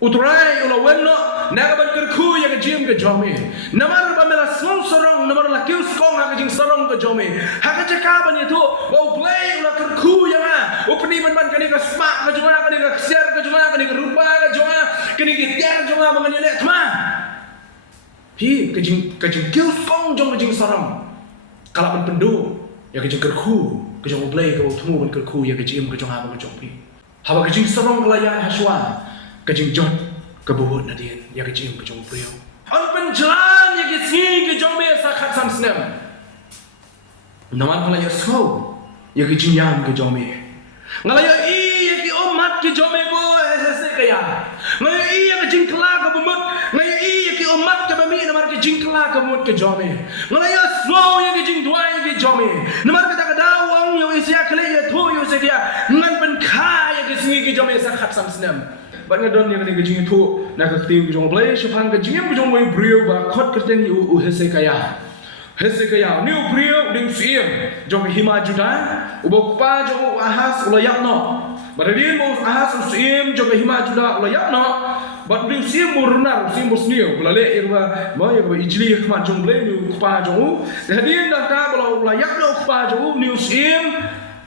Utrai ulah wenno nagaban kerku yang jim ke jome. Namar bamela smong sorong namar la kiu skong ha jing sorong ke jome. Ha ka cakaban itu bau play ulah kerku yang ha. Upni ban kani ka smak ka joma kani ka share ka joma kani ka rupa ka joma kani ki tiar joma bangan le tma. Hi ka jing kiu skong jong jing sorong. Kalaban pendu ya ka jing kerku ka jong play ka utmu ban kerku ya ka jim ka jong ha ka jong pi. Haba ka jing sorong kelaya haswa. Ka JINGJOT ka buhod na din ya ka jim ka jong priyo an penjalan ya ki si ka jong me sa khat sam snem naman kala ya so ya ki jinyam ka jong me ngala ya I ya ki omat ki jong me ko se kaya ngala I ya ka jing kla ka bumut ngala I ya ki omat ka bami namar ki jing kla ka mut ka jong me ngala ya so ya ki jing dua ya ki jong me namar ka ta dawang yo isya kle ya tho yo se kya ngan pen kha ya ki si ki jong me sa khat sam snem Bạn nghe đơn như cái jing thu na ka tim ki jong play shuphan ka jingem ki jong wei brio ba khot kerteng u hesekaya new brio ding siem jong hima juda u bokpa jong ahas ulayak no badin mo ahas siem jong hima juda ulayak no bad ding siem murnar siem bosnio bulale irwa mo ya ba ijli khma jong play new kpa jong hadin da ta bala ulayak no kpa jong new siem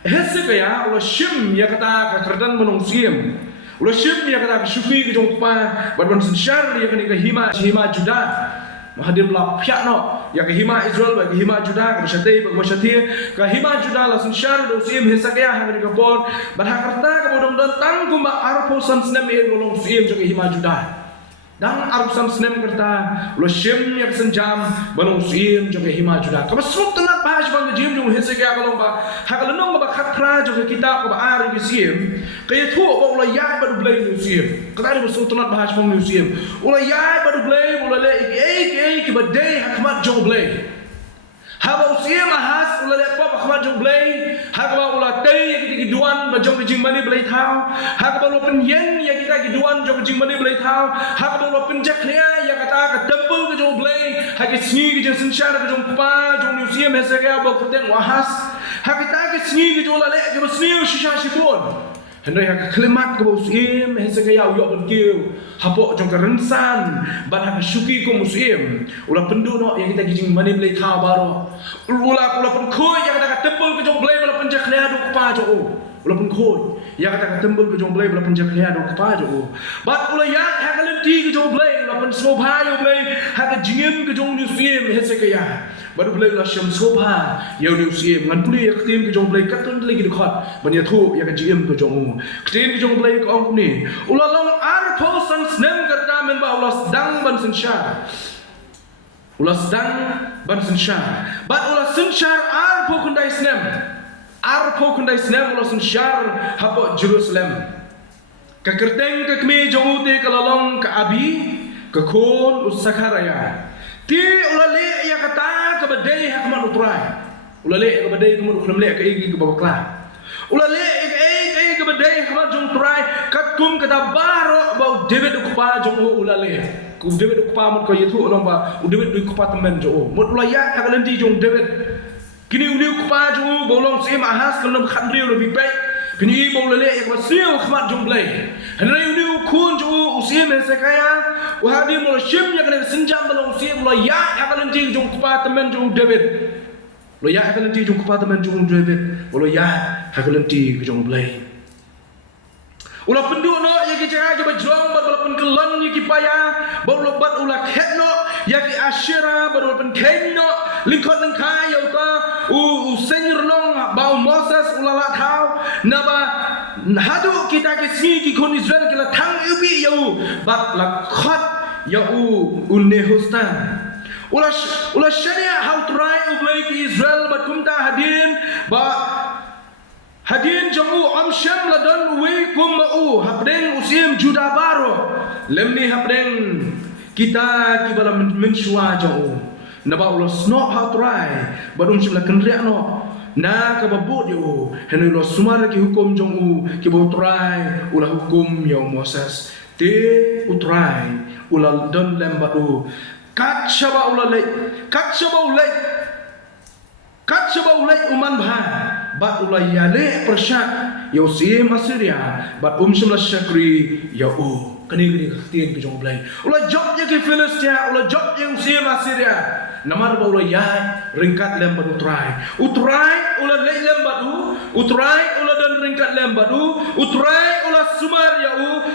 hesekaya ula shim ya kata ka kerdan menung siem Ulah syim ya kata syufi ke jongpa ban sensyar ya kani ke hima juda mahadir la pyak no ya ke hima Israel ba ke hima juda ke syati ba syati ke hima juda la sensyar do sim hesakaya ha ke pon ban hakarta ke bodom don tang kumba arpo san snem e golong sim ke hima juda dan arpo san snem kerta ulah syim ya senjam balong sim ke hima juda ka smuk tengah bahas bang jim jong hesakaya golong ba hakalenong ba khatra jo ke kitab ba ar ke sim kaya tu ba ulah ya ba blay museum kadari ba sultanat bahas bang museum ulah ya ba blay ulah le ke badai hakmat jong blay haba usia mahas ulah le pa hakmat jong blay haba ulah tay ya kita giduan ba jong jing mani blay thau haba ulah pen yen ya kita giduan jong jing mani blay thau haba ulah pen jaknya ya kata ka temple ke jong blay hagi sni ke jong sensyar ke jong pa jong museum hesega ba kuteng wahas hagi ta ke sni ke jong la le ke sni shisha shibon Hendai hak kelimat ke musim hesegaya uyok berkiu hapok jong kerensan ban hak syuki ke musim ulah pendu no yang kita gijing mani belai thau baro ulah pen khoi yang kita tembul ke jong belai ulah penjak lea do kpa jo ulah pen khoi yang kita tembul ke jong belai ulah penjak lea do kpa jo bat ulah yang hak lenti ke jong belai ulah pen sobha yo belai hak jingem ke jong musim hesegaya baru belai ulah syam sobha yo musim ngan puli yak tim ke jong belai katun lagi dekat ban ya thu yak jingem ke jong Ketin jong play ko ang ni. Ulah long arpo san snem kerta men ba ulah sedang ban sensyar. Ulah sedang ban sensyar. Bat ulah sensyar arpo kundai snem. Arpo kundai snem ulah sensyar hapo Jerusalem. Ka kerteng ka kmi jong ute ka lalong ka abi ka kon usakaraya. Ti ulah le ya kata ka badai hakman utrai. Ulah le ka badai ka mun le ka igi ka babakla. Ulah le ke badai khmat jong trai kat kum kata baro ba David ukpa jong ulah le ku David ukpa mot ko yetu olong ba David du ukpa temen jo mot ulah ya ka lendi jong David kini uli ukpa jong bolong sim ahas kelem khandriu lebih baik kini bo le ya ba siu khmat jong blai hanai uli kun jo usim sekaya wahadi mo shim ya kana senjam bolong sim ulah ya ka lendi jong ukpa temen jong David lo ya ka lendi jong ukpa temen jong David lo ya ka lendi jong blai ulah penduk no ya ki cara ke bajrong bat ulah pen kelon ya ki paya baru bat ulah khet no ya ki asyira baru pen khen no lingkot lengkai ya uta senyor long bau Moses ulah la thau na ba hadu kita ke sini ki kon Israel ki la thang ubi ya bat la khot ya unehustan ulah syariah how try ublai ki Israel bat kumta hadin ba Hadin jamu amsyam ladan uwi kumau habdeng usim juda baro lemni habdeng kita kibala menshua jamu naba ulo snop hatrai badum shimla kenriak no na kababut yo henu lo sumar ki hukum jamu kibo trai ulah hukum yo Moses te utrai ulah don lembadu kat shaba ulah lek uman bha bat ulai yale persyak yo sim Assyria bat shimla syakri ya kani tien ke jong blai ula job je ke Filistia ula job je usia Asiria namar ba ula ya ringkat lem batu utrai ula lem batu utrai ula dan ringkat lem batu utrai ula sumar ya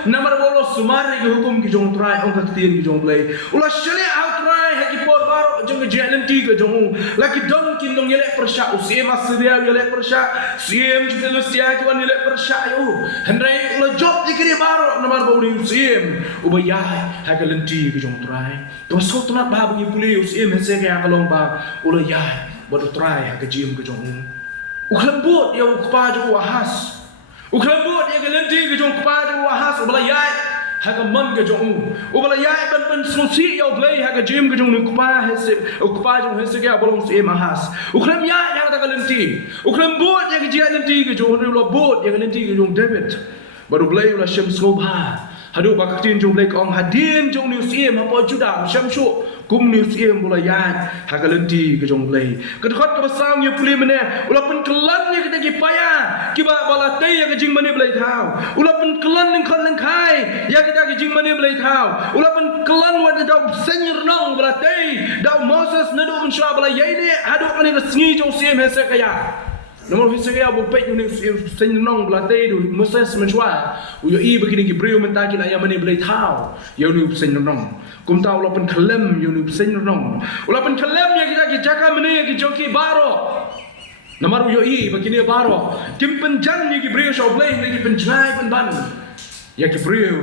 namar ba ula sumar ke hukum ke jong utrai ong ke tien ke jong blai ula shali utrai haki por baro jong ke jelen ti ke jong laki don kin dong yelek persya usia Asiria yelek persya siem ke Filistia ke wan yelek persya yo hendrai ula job je ke baro namar ba ula siem ubayai haka lenti ke jong utrai to so to nak ba bagi puli siem hese ke akalong ba ula yai ba utrai haka jim ke jong uklembut ya ukpa jo ahas uklembut ya ke lenti ke jong ukpa jo ahas ubala yai haka man ke jong ubala yai ban susi ya blai haka jim ke jong ukpa hese ke abalong siem ahas uklem yai yang ta ke lenti uklembut ya ke jia lenti ke jong ula bot ya ke lenti ke jong David baru blai ula syam skobha hadu bakatin jong blai kong hadin jong niu siem apa juda syam shu kum niu siem bula yat hagalenti ke jong blai kedkhot ke basang ye puli mene ula pen kelan ye kita ki paya ki ba bala tei ye ke jing mane blai thau ula pen kelan ning khon ning khai ya kita ke jing mane blai thau ula pen kelan wa dau senyer nong bala tei dau Moses nadu men sha bala ye ni hadu mane ke sngi jong siem hese kaya nomor hise kaya bo pek ni senyer nong bala tei du Moses men shwa uyo i begini ki brio mentaki la ya mane blai thau ye ni senyer nong kum tahu ulapan kalem yunu sen nong ulapan kalem ya kita jaka mene ya joki baro namaru yo i begini baro kim penjan ya ki brio show play ya ki penjai pen ban ya ki brio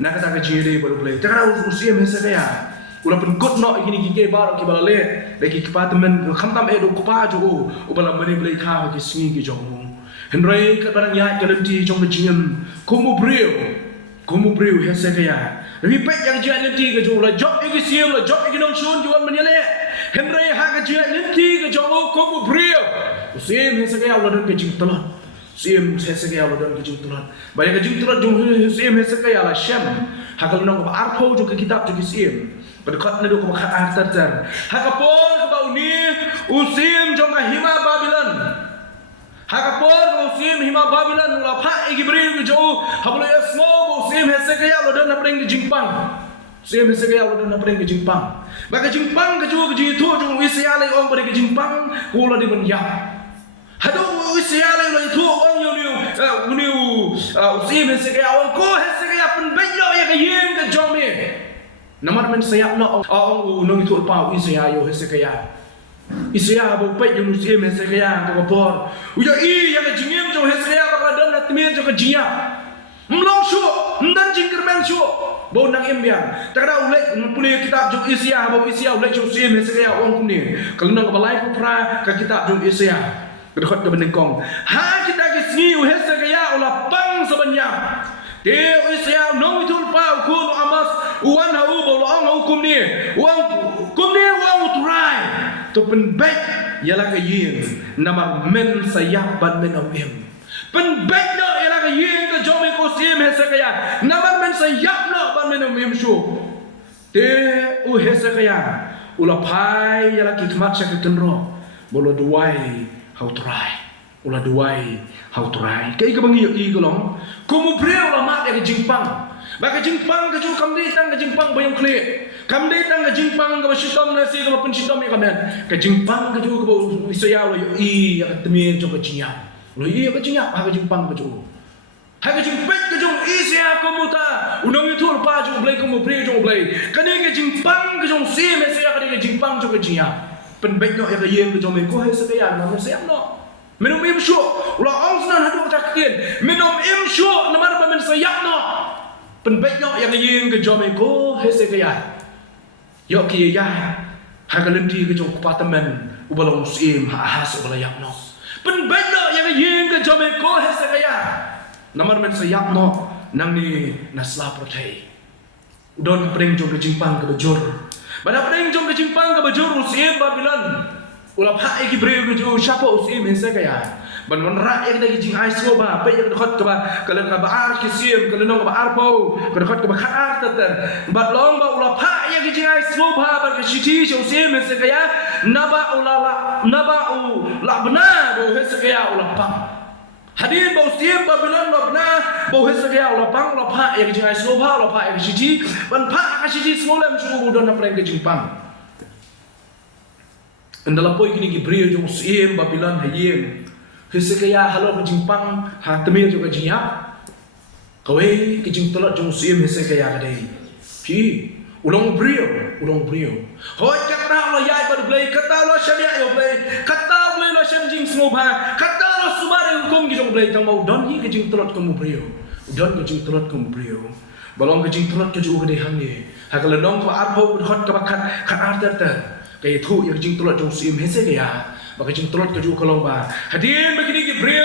nak kata ke jiri baru play takara usia mesa kaya ulapan good no ini ki baro ki balale lagi department khamtam edo kupa jo ubala mene play tha ki singi ki jong henry ka barang ya kalenti jong jingem kumu brio hese kaya ripet yang jia nanti ke jong la job ke siam la job ke nong shun juan menyele henry ha ke jia nanti ke jong ko bu brio siam hese ke Allah dan ke jing telot siam hese ke Allah dan ke jing telot banyak ke jing telot jong siam hese ke Allah syam ha kalau nong ba arpo jo ke kitab jo ke siam berdekat na do ko khat tar ha ka pon ke bau ni usim jong ka hima Babylon hakapor usim hima Babylon la pha igibri ke jo hablo ya smo usim hese ke ya lodan na preng jingpang usim hese ke ya lodan na preng jingpang ba ke jingpang ke jo ke ji thu jo isia le ong bre ke jingpang ko la di ban ya hado isia le lo thu ong yo niu usim hese ke ya ong ko hese ke ya pen be yo ya ke yin ke jo me namar men sayap no ong nong thu pa isia yo hese ke ya Isya bo pek yung usia meserian to bor. Uya I yang jingim jo hesria bakal dam na tmien jo kejia. Mlong shu, ndan jingkermen shu. Bo nang imbian. Takra ulek puli kitab jo Isya bo Isya ulek jo usia meserian ong kumni. Kalau nang balai ko pra ka kitab jo Isya. Kedekot ke benengkong. Ha kita ke sini hesria ula pang sebanyak. Dia Isya nong itul pa ukun amas uan ha u bo ong hukum ni. Kum ni wang utrai. To penbek ialah ke yin nama men sayap ban men omim penbek no ialah ke yin ke jomi ko sim hese kaya nama men sayap no ban men omim shu te u hese kaya ula pai ialah ki khmat syak kenro bolo duai how try ula duai how try kai ke bangi i kolong kumu breu la mat ke jingpang ba ke jingpang ke ju kam dei tang ke jingpang bayang kle kam dei tang ke jingpang ke shitom na si ke pensitom ke kamen ke jingpang ke ju ke isaya lo i ya temien jo ke jinya lo i ke jinya ha ke jingpang ke ju ha ke jingpek ke ju isaya ko muta unong itu pa ju blai ko mu bre ju blai kane ke jingpang ke ju si me saya ke jingpang jo ke jinya penbek no ya ke yen ke jo me ko he se ya na me siap no minum im shu ulah ong snan hadu tak kien minum im shu namar ba men sayap no penbek no yang yen ke jo me ko he se ya yo ki ya ha ka lendi ke jo apartemen ubalong sim ha has ubalayak no penbek no yang yen ke jo me ko he se ya namar men sayap no nang ni nasla prothei don preng jo ke jingpang ke bejur bada preng jo ke jingpang ke bejur sim Babylon ulap ha iki bre ke jo siapa usim he se ya ban mon ra ek da jing ai so ba pe ek khot ke ba kalen ka ba ar ki sim kalen no ba ar po ke khot ke ba khat ar tater bat long ba ula pha ek jing ai so ba ba ke shiti so sim se ka ya naba u la bna bo he se ka ya ula pa hadirin bau sim Babylon lobna bau hesagaya lopang lopa yang jingai slopa lopa yang siji ban pa kasiji semolem suku budon na preng ke jingpang andala poi kini gibriyo jong sim Babylon hayem hesagaya halo ke jingpang ha temir juga jiap kawe ke jing tolot jong sim hesagaya kadai pi ulong brio hoi kata lo yai bar blai kata lo sharia yo blai kata blai lo shan jing smoba kata lo subare hukum ki jong blai tang mau don hi ke jing tolot kamu brio don ke jing tolot kamu brio balong ke jing tolot ke ju ke de hang ye ha kala nong ko arpo hot ka bakat kat arter ter ke thu ye jing tolot jong sim hese ke ya baka jing tolot ke ju kolong ba hadin begini ki brio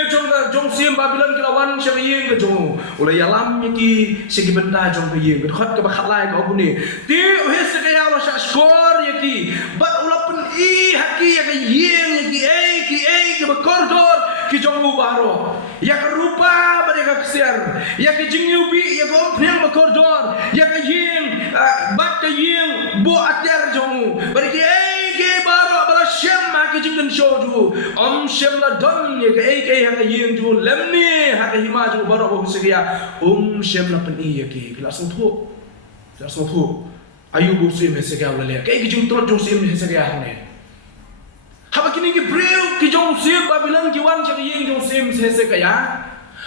jong sim Babylon ki lawan sha yeng ke jong ulai yalam ki segi benda jong ke yeng ke hot ka bakat lai ka buni ti hese ke ya lo sha skor ye ki ba ulapen i haki ya ke yeng ye ki ki bakordor ki jong baro ya ke rupa ba de ka ksiar ya ke jing yubi ya ko phneng bakordor ya ke yeng bat ke yeng bo atyar jong ba de ki baro bala shem ma ki jing den show ju shem la don ye ke ha ke yeng ju lemni ha ke hima ju baro bo sigia shem la pen i ye ki la song thu ayu bo sim he sigia la le ke jing tro ju sim he sigia ha ne haba kini ki breu ki jong sim Babylon ki wan cha yeng jong sim se se kaya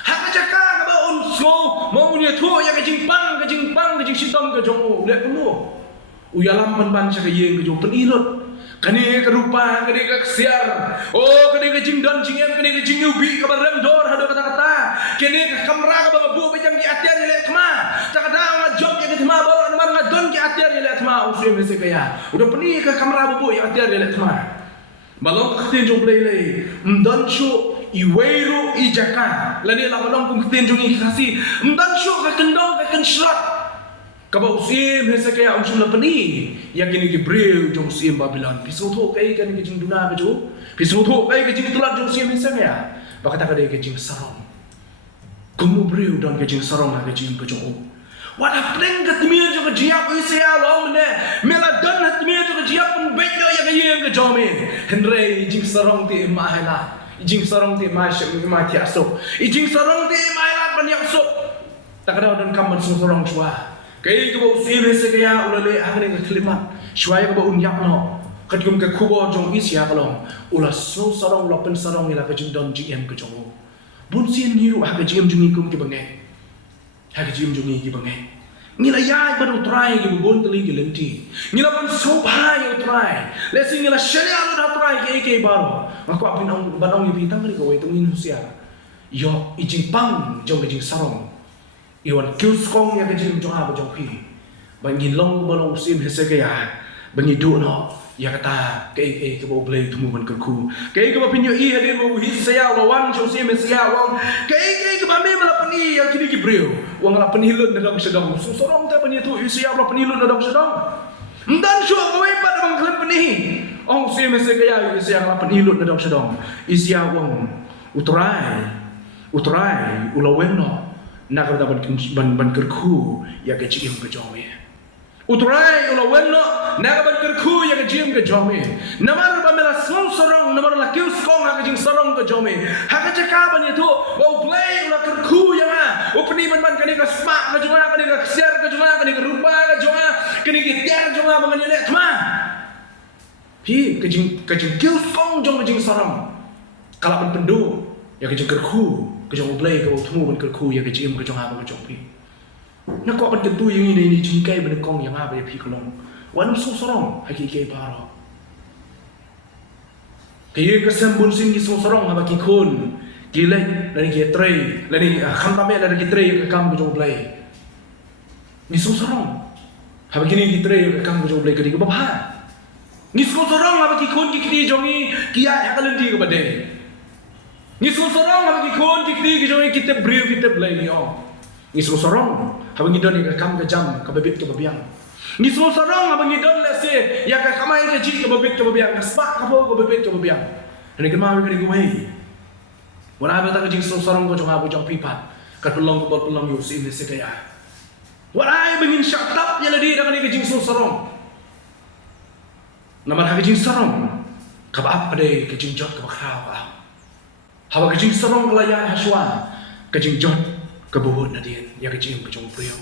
ha ka cha ka ba so mo ni thu ya ka jing pang ka jing sitom ka jong le pulu uyalam ban cha yeng ka jong pen ilot kani ka rupa kani ka ksiar kani ka jing don jing em kani ka jing ubi ka barem dor hado kata kani ka kamra ka ba bu bejang ki atiar le thma ta ka ma job ki thma ba man nga don ki atiar le thma usim se kaya udah peni ka kamra bu ya atiar le thma balong khatin jong lele mdan shu iweiru ijaka lani la balong kum khatin jong i khasi mdan shu ka kendong ka kenshrat ka ba usim hese kaya usim la pani ya kini ki breu jong sim Babylon pisu tho kai kan ki jing duna ka ju pisu tho kai ki jing tulat jong sim hese kaya ba kata ka de ki jing sarong kumu breu don ki jing sarong ha ki jing ka jong wada pleng ka timia jo ka jiap ise ya lo ne mela don ha timia jo ka jiap pun bet yo ya ka yeng ka jome henre jing sarong ti ma hala jing sarong ti ma shek ma ti aso jing sarong ti ma hala pan yak so takada don kam ban sarong chua kai ka bo sim se ka ya ulale agne ka klima chua ya ka bo un yak no kat kum ka kubo jong isya ka long ula so sarong lo pen sarong ila ka jing don gm ka jong bun sin hiru ha ka gm jung kum ki bangai hak jim jungi ki bangai ngila yai ban utrai ki bubon teli ki lenti ngila ban sobha yo utrai lesi ngila sharia lo da utrai ke baro aku apin ong ban ong yi tang ni ko wei tung in husia yo i jing pang jong ke jing sarong iwan kyus kong ya ke jing jong ha ba jong pi ban ngin long ba long sim hese ke ya ban ngi du no ya kata ke bo blei tumu ban ku ke ba pinyo i hade mo hi saya lo wan jong sim saya wang ke ba me mala pani yang kini ki breu wang la pani lut dalam sedang sorong ta pani tu isia la pani lut dalam sedang ndan shu ko we pa bang klan pani ong sim se kaya isia la pani lut dalam sedang isia wang utrai ulaweno nak ban kerku ya ke jim ke jome utrai ulaweno nak ban kerku ya ke jim ke jome namar ba mela sorong namar la kius kong ha ke jing sorong ke jome ha ke jaka ban itu bau play ula kerku ya ma upni ban kani ka sma ka juma kani ka ksiar ka juma kani ka rupa ka juma kani ki tiar juma ban ni le thma hi ke jing kius kong jong ke jing sorong kala ban pendu ya ke jing kerku ke jong play ke thumu ban kerku ya ke jim ke jong ha ban jong pi nak ko ban tentu yang ini jing kai ban kong yang ha ba pi kolong wan sorong ha ki ke baro kaya kesembun singi sorong apa kikun gile dari kitrei dari khamtame dari kitrei ke kam ke jong play ni sorong apa kini kitrei ke kam ke jong play ke di ke bapa ni sorong apa kikun kikdi jongi kia ya kalenti ke bade ni sorong apa kikun kikdi ke jongi kita breu kita play ni ni sorong apa ngidon ke kam ke jam ke bebit ke babiang ni sorong apa ngidon lese ya ka kamai ke ji ke bebit ke babiang spak ka bo ke bebit ke babiang ni ke mau ke ni wei wala ba ta ke jing sorong ko jong abu jong pipat ka pelong ko pelong yo sin se kaya wala bengin syatap ya ladi da ke jing sorong namar ha ke jing sorong ka ba ap ade ke jing jot ka ba khaw Hawa ke jingsarong kelaya haswa ke jingjot ke buhut nadien ya ke jim ke jong priyo.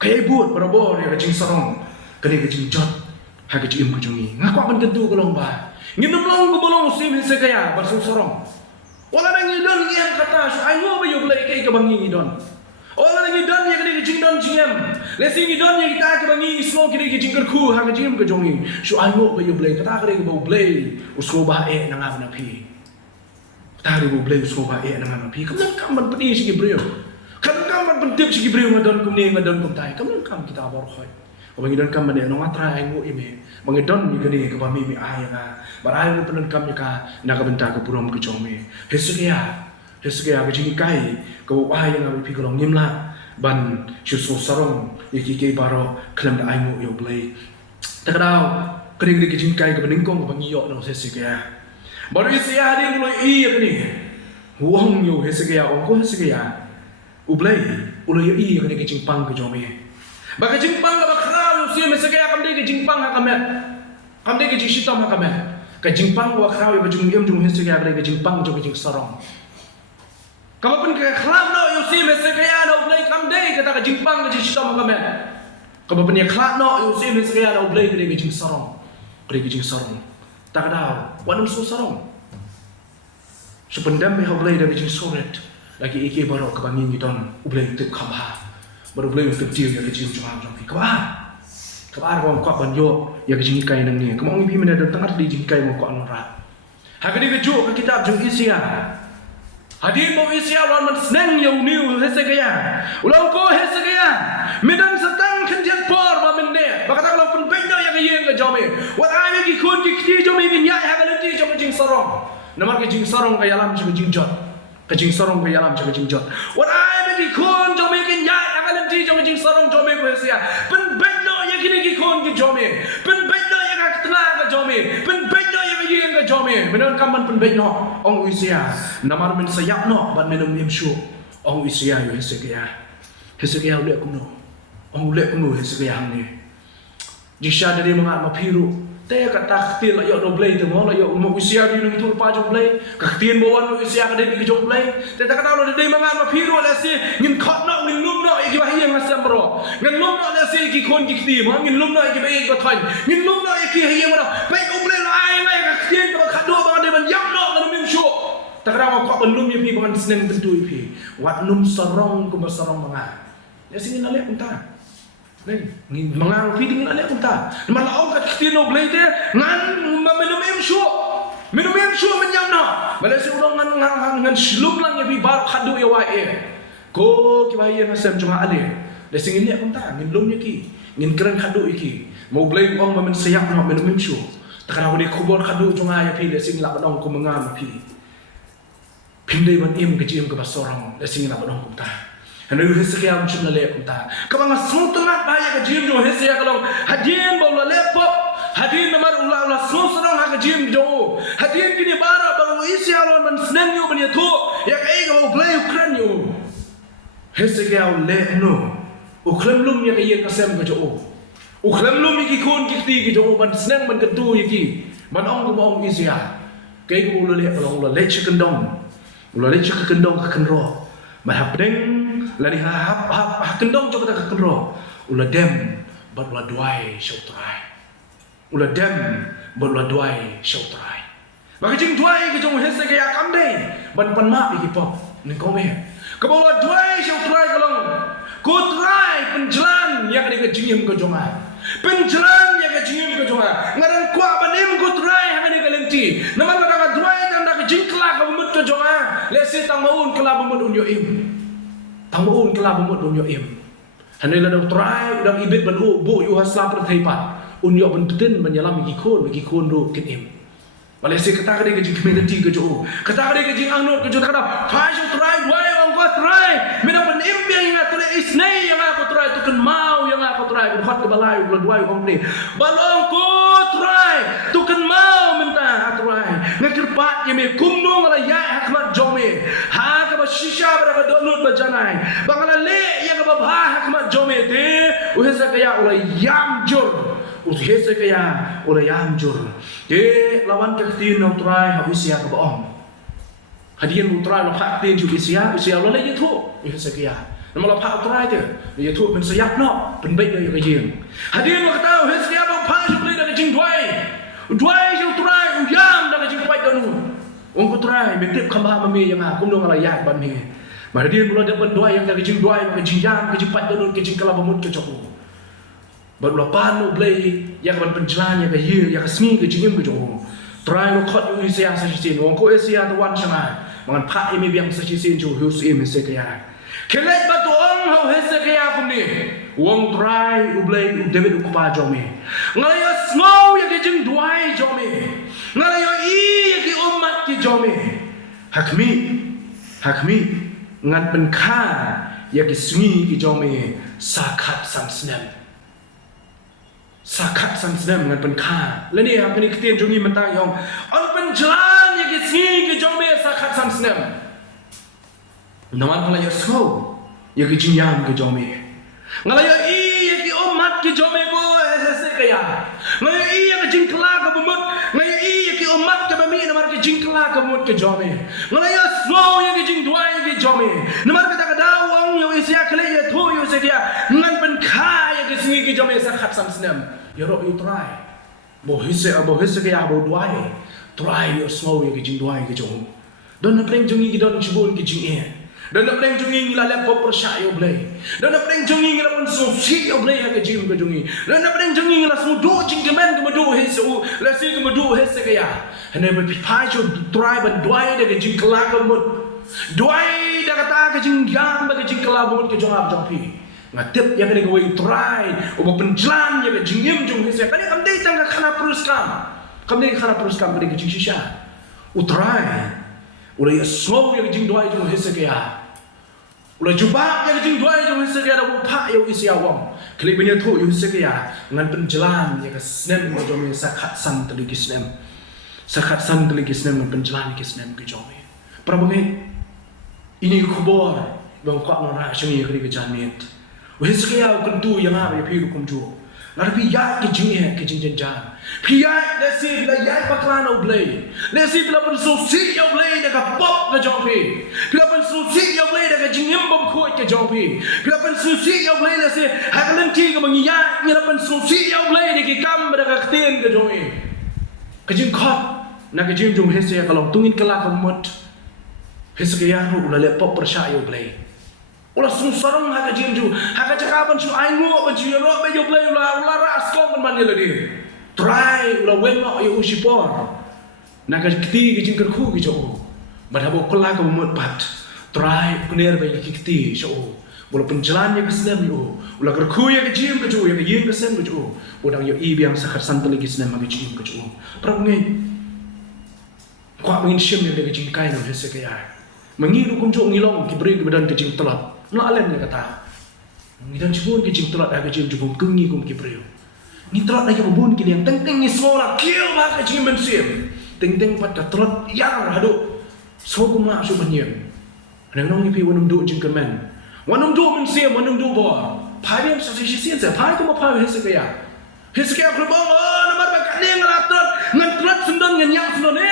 Kaya buat berabor ya ke jingsarong ke jingjot ha ke jim ke jongi. Ngaku akan tentu kolong ba. Nginum long ke bolong sim hese kaya barsung sarong. Wala nang idon yang kata so ayo ba yo blai kai ke bangi idon. Wala nang idon ya ke jingdon jingem. Lesi idon ya kita ke bangi ismo ke jingker ku ha ke jim ke jongi. So ayo ba yo blai kata ke ba blai usko ba nang na pi. Tari bu blai usko ba nang na pi. Kamu kan pedi sigi brio. Kamu kan pentip sigi brio ngadon kum ni ngadon kum tai. Kamu kan kita bor khoi. Bangi don kam mane no matra ai ngo ime. Bangi don ni gani ke ba mi ai nga. Barai ni penun kam ka na ka benta ke purom ke jome. Hesukia ke jini kai ke ai nga pi kolong nimla ban chuso sarong iki ke baro klam da ai ngo yo blai. Takadau kering ke jini kai ke beningkong ke bangi yo no hesukia. Baru isia hari mulai iya ke ni. Wong yo hesukia ongko hesukia. Ublai ulai iya ke jingpang ke jome. Baka jingpang ka bakrao siya mesakaya kamde ke jingpang hakamet. Kamde ke jingsitam hakamet. Ka jingpang wa krao yo jing yem jung hesakaya ke jingpang jo ke jingsarong. Kapapan ka khlam no yo siya mesakaya na ublay kamde kata ka jingpang ke jingsitam hakamet. Kapapan ya khlam no yo siya mesakaya na ublay ke jingsarong. Ke jingsarong. Takadaw wanam so sarong. Sependam me ublay ke jingsoret. Lagi iki baru ke bangin gidon ublay tuk khabha. Baru boleh untuk dia yang kecil cuma macam ni. Kabar orang kuat banjo yang kecil kai nang ni. Kamu orang pimen ada tengah di jingkai mau kuat norak. Hari ni kejuk ke kitab jung Isia. Hadir mau Isia lawan senang yang new hesegaya. Ulang ko hesegaya. Medang setang kenjat por ma mende. Bakata kalau pun benda yang kaya ke jome. Wat ai ki kun ki kti jome ki nyai ha galenti jome jingsarong. Namar ke jingsarong ke yalam jome jingjot. Ke jingsarong ke yalam jome jingjot. Wat ai ki kun jome ki nyai jom jingsarong jome ko hesia pen bedno ya kini ki kon ki jome pen bedno ya ka tengah ka jome pen bedno ya ka yeng ka jome menon kaman pen bedno ong usia namar men sayap no ban menom imshu ong usia yo hesia ule kuno ong ule kuno hesia ni jisha dari mangat mapiru te kata khtil yo do blay te mo yo mo usia di nung tur pa jong blay ka khtin bowan mo usia ka de ki jong blay te ta kata lo de mangat mapiru la si ngin khot no ngin lum no iki bahiya ngasam bro ngin lum no la si ki kon ki khti mo ngin lum no iki bayi ko thon ngin lum no iki hiya mo bai ko blay lo ai ka khtin ko khado ba de ban yam no ngin mim shu ta kata ko ko lum ye pi ban seneng tentu pi wat num sarong ko sarong mangat ya singin ale punta Nih, mengaruh feeding ada kunta. Malah orang kat Kristino blade ngan minum imsu menyam no. Malah si orang ngan slum lang ya bi bar khadu ya wae. Ko ki bayi ngasem cuma ale. Da sing ini kunta ngin lum ki. Ngin keren khadu iki. Mau blade orang men sayak no minum imsu. Takana ko di kubur khadu cuma ya pi da sing la badong ko mangam pi. Pindai ban im ke jim ke basorang da sing la badong kunta. Hendak hesekaya macam lelak kunta. Kamu ngasong tengah bahaya kejim jo hesekaya kalau hadirin bawa lepop, hadirin namar ulah sosrong hak kejim jo. Hadirin kini bara baru isi alon man senang yo bani tu. Ya kaya kau play Ukraine yo. Hesekaya lelak no. Ukraine lum ya kaya kasem kejo. Ukraine lum iki kon kiti kejo man senang man kedu iki. Man ong isi ya. Kaya kau lelak kalau ulah lelak kendong, ulah lelak kendong kenro. Mahapdeng lari hap kendong coba tak kenro ulah dem bat ulah duai syutrai ulah dem bat ulah duai syutrai bagi jing duai ke jong hese kaya kamde ban mak iki pop ni kau me ke ulah duai syutrai kalong ko trai penjalan yang ada ke jingim ke jonga penjalan yang ke jingim ke jonga ngaran kwa banim ko trai hang ada ke lenti naman ada duai dan ada ke jingkla ke bumut ke jonga lesi tang maun kala bumut unyo im Tamuun kelab umut unyo im. Hanai la dau try dau ibet ban bo yu hasla perthaipa. Unyo ban peten menyalam gi kon ro kin im. Malaysia kata kade ke community ke jo. Kata kade ke jing angnot ke jo kata fa ju try wai ong ko try. Mena ban im yang tole isnai yang aku try tu kan mau yang aku try kan hot ke balai ulo dua ong ni. Balong ko try tu kan mau mentah try. Ngakir pat ye me kumno mala ya hakmat jome. Ha ka ba shisha ba ka download ba janai. Bangala le yang ka ba hakmat jome de. Uhesa kaya ulai yam jur. Uhesa kaya ulai yam jur. Ke lawan ke tin no try habis ya ka ba om. hadian utrai lo phak tiền chu Asia lo lấy như thuốc như thế kia nó lo phak utrai tu như thuốc mình sẽ yap nó mình bây giờ cái gì hadian lo kata hết kia bao phak chu lấy cái chinh đuôi chu utrai uyam dah cái chinh pai tu ông utrai mình tiếp khăm ha mami yang cũng dong ala yat ban mi mà hadian lo dapat đuôi yang cái chinh đuôi cái chinh yam cái chinh pai tu cái chinh kalabamut cái chok baru lapan lo play yang ban penjalan yang cái gì yang cái sni cái chinh cái chok try lo khot yu Asia sa chisin wong ko Asia tu wan chama mangan pha imi biang sa chisin chu hu sim se kaya kelek ba tu ong ho he se kaya kum ni wong try u blay u David u pa jomi ngalay yo snow ya ke jing duai jomi ngalay yo i ya ke umat ki jomi hakmi ngan pen kha ya ke sungi ki jomi sakat sam snem ngan pen kha la ni ha kini ketien jongi mentang yong on pen jalan ya ke singi ke jome sakat sam snem naman kala yo so ya ke jinyam ke jome ngala yo i ya ke umat ke jome ko se kaya ngala yo i ya ke jingkla ke bumut ngala yo i ya ke umat ke bami namar ke jingkla ke bumut ke jome ngala yo so ya ke jing duai ke jome namar ke tak dawang yo Asia kale ya tho yo se kaya ngan pen kha ya ke singi ke jome sakat sam snem yo ro you try bo hisse kaya bo duai try yo snow ya ke jing duai ke jong don na pleng jongi ki don chibun ki jing e don na pleng jongi ngila le pop persha yo blay don na pleng jongi ngila pun so si yo blay ya ke jing ke jongi don na pleng jongi ngila so do jing ke men ke do hisse u la si ke do hisse kaya hane be pai cho try ban duai de ke jing kala ke mut duai da kata ke jing yam ba ke jing kala mut ke jong ap jong pi ngatip yang kena gawai try obo penjalan yang jingim jong hese kani kam dei tang khana peruskam kani ke jing shisha utrai ulai slow yang jing doai jong hese kaya ulai jubab yang jing doai jong hese kaya da pa yo isi awam kali benya thu yo hese kaya ngan penjalan yang snem jong sakat san teligi snem ngan penjalan ke snem ke jong prabangi ini kubor bang kwa ngora shengi kali ke janit weh sekaya kentu yang apa ya piru kumju, lalu piya ke jing jan, piya lesi bila ya paklan au blay, lesi bila pensusi au blay dekat pop ke jompi, bila pensusi au blay dekat jingim bom kuat ke jompi, bila pensusi au blay lesi hakalan ti ke mengiya, bila pensusi au blay dekat kam dekat tien ke jompi, ke jing kot, nak ke jing jom hese kalau tungin kelak kemut, hese kaya ru lalu pop persya au blay. Ulah sungsarong haka jinju, haka cakapan su aingu benci ro be yo play ulah ras kom man le di. Try ulah wengo yo usipor. Naka kiti ke jingker khu ke jo. Badabo kala ka mut pat. Try kuner be kiti so. Ulah penjalan ya kesem yo. Ulah kerkhu ya ke jim ke jo ya ke yin kesem ke jo. Udang yo i biang sakar santel ke snem ke jim ke jo. Prab ngai. Kwa mungkin sim ya ke jingkai no hese ke ya. Mengiru kum jo ngilong ki beri ke badan ke jing telat. Nak alam ni kata, ni dan cipun kecing telat ada kecing cipun kengi kum kipriu. Ni telat lagi membun kini yang teng ni semua kill bah kecing mensim. Teng pada telat yang hadu. So kum nak su banyak. Nang nong ni pi wanum do jing kemen. Wanum do mensim, wanum do bor. Pai dia mesti sisian saya. Pai kum apa hese kaya. Hese kaya kerbang. Oh, nomor bakat ni ngalat telat. Ngan telat sendang yang sendang ni.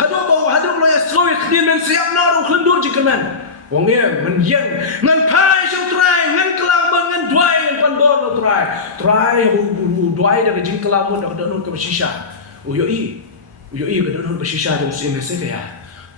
Hadu lo ya slow kini mensiap naru kelendu jing kemen. Wong yang menjeng ngan pai sing try ngan kelamun ngan duai ngan panbon try duai dah jing kelamun dah don ke shisha uyoi ke don ke shisha jong sim se kaya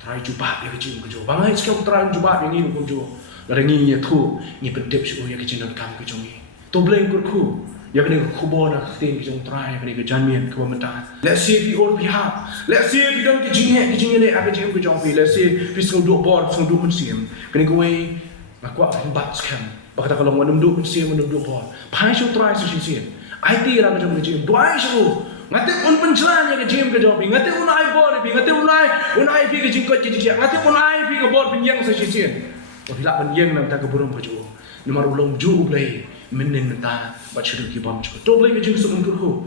try jubab ya jing ke jo bangai sekau try jubab yang ini kun jo dari ni ya thu ni pedep su ya ke jing kam ke jongi to bleng ku ya kena kubor nak tin ke jong try kena ke janmian ke menta let's see if you all behave let's see if you don't ke jing ni apa jing ke jong pi let's see if you do board so do mensim kena ke way makwa bat scam bakata kalau wanum do mensim wanum do board pai show try so shin IT ra ke jong ke jing duai show ngate un penjalan ya ke jing ke jong pi ngate un ai board pi ngate un ai pi ke jing ko jing ngate un ai pi ke board pinyang so shin oh hilak pinyang nam ta ke burung ke jo nomor ulong ju ulai menen ta baca ki bam cukup. Toblai ke jing sumber kurhu.